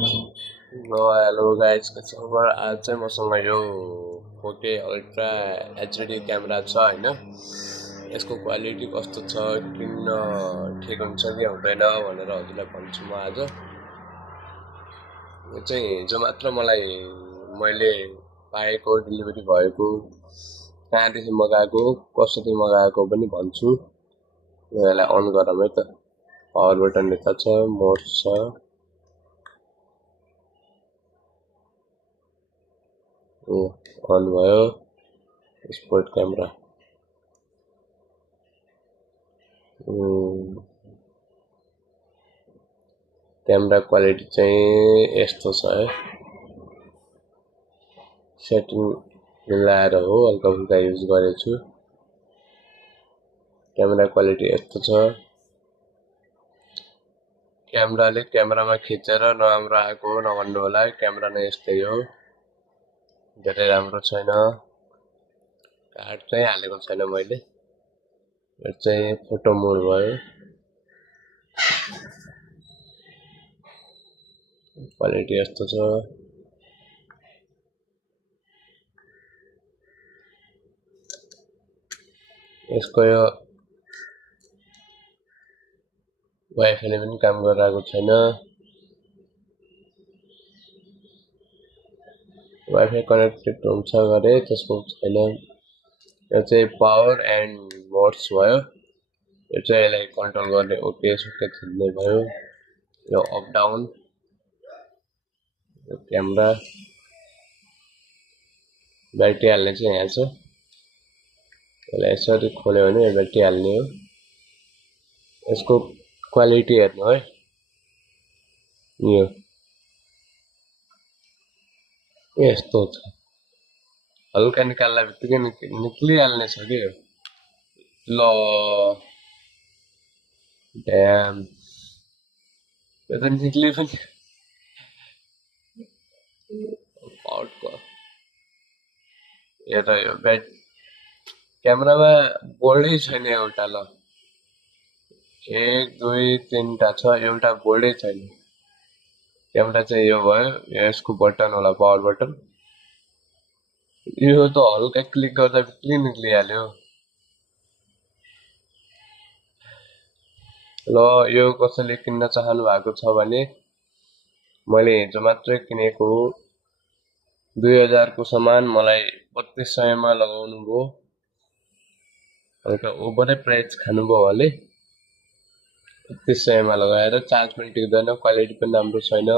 hello guys के खबर आज चाहिँ मसँग यो 4K अल्ट्रा एचडी क्यामेरा छ हैन यसको क्वालिटी कस्तो छ किन्न ठिक हुन्छ कि हुँदैन भनेर हजुरलाई भन्छु म आज यो चाहिँ हिजो मात्र मैले पाएको डेलिभरी भएको कहाँदेखि मगाएको कसरी मगाएको पनि भन्छु यसलाई अन गरौँ है त पावर बटन यता छ मोड छ अन भयो स्पोर्ट क्यामेरा क्यामेरा क्वालिटी चाहिँ यस्तो छ है सेटिङ मिलाएर हो हल्का फुल्का युज गरेछु क्यामेरा क्वालिटी यस्तो छ क्यामेराले क्यामेरामा खिचेर नराम्रो आएको नभन्नु होला क्यामेरा नै यस्तै हो धेरै राम्रो छैन कार्ड चाहिँ हालेको छैन मैले यो चाहिँ फोटो मोड भयो क्वालिटी यस्तो छ यसको यो वाइफाईले पनि काम गरिरहेको छैन वाइफाई कनेक्टेड हुन्छ गरे त्यसको छैन यो चाहिँ पावर एन्ड मोड्स भयो यो चाहिँ यसलाई कन्ट्रोल गर्ने ओके सोके थिच्ने भयो यो अप डाउन यो क्यामेरा ब्याट्री हाल्ने चाहिँ यहाँ छ यसलाई यसरी खोल्यो भने यो ब्याट्री हाल्ने हो यसको क्वालिटी हेर्नु है यो यस्तो छ हल्का निकाल्दा बित्तिकै निक्लिहाल्ने छ कि यो ल ड्याम यो त निक्लि पनि आउटको यो त यो क्यामेरामा बोल्डै छैन एउटा ल 1 2 3टा छ एउटा बोल्डै छैन क्यामेरा चाहिँ यो भयो यसको बटन होला पावर बटन यो त हल्का क्लिक गर्दा बित्तिकै निक्लिहाल्यो ल यो कसैले किन्न चाहनु भएको छ भने मैले हिजो मात्रै किनेको 2000 को सामान मलाई 3200 मा लगाउनु भयो हल्का ओभरै प्राइस खानुभयो भने 3200 मा लगाएर चार्ज पनि टिक्दैन क्वालिटी पनि राम्रो छैन